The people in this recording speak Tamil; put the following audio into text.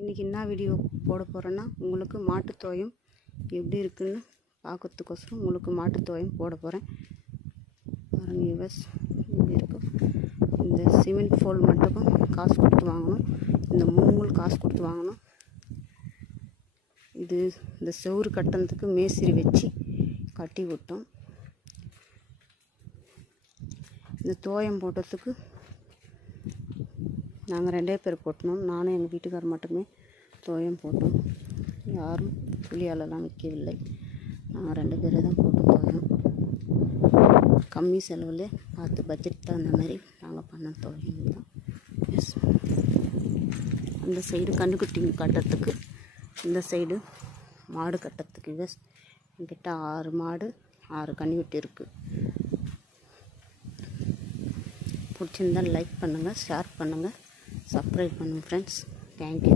இன்றைக்கி என்ன வீடியோ போட போகிறேன்னா, உங்களுக்கு மாட்டுத்தோயம் எப்படி இருக்குன்னு பார்க்கறதுக்கோசரம் உங்களுக்கு மாட்டுத்தோயம் போட போகிறேன். பாருங்க வியூவர்ஸ், இப்படி இருக்கும். இந்த சிமெண்ட் ஃபோல் மட்டும் காசு கொடுத்து வாங்கணும். இந்த மூங்கல் காசு கொடுத்து வாங்கணும். இது இந்த செவுறு கட்டுறதுக்கு மேஸ்திரி வச்சு கட்டி விட்டோம். இந்த தோயம் போட்டதுக்கு நாங்கள் 2 பேர் போட்டோம். நானும் எங்கள் வீட்டுக்காரர் மட்டுமே தோயம் போட்டோம். யாரும் கூலியாலெல்லாம் விற்கவில்லை. நாங்கள் 2 பேரை தான் போட்டோம் தோயம். கம்மி செலவில் பார்த்து பட்ஜெட் தகுந்த மாதிரி நாங்கள் பண்ண தோயம் தான். எஸ், அந்த சைடு கன்றுக்குட்டிங்க கட்டுறதுக்கு, இந்த சைடு மாடு கட்டுறதுக்கு. எஸ், என்கிட்ட 6 மாடு 6 கன்றுக்குட்டி இருக்குது. பிடிச்சிருந்தால் லைக் பண்ணுங்கள், ஷேர் பண்ணுங்கள், சப்ஸ்கிரைப் பண்ணுங்கள் ஃப்ரெண்ட்ஸ். தேங்க்யூ.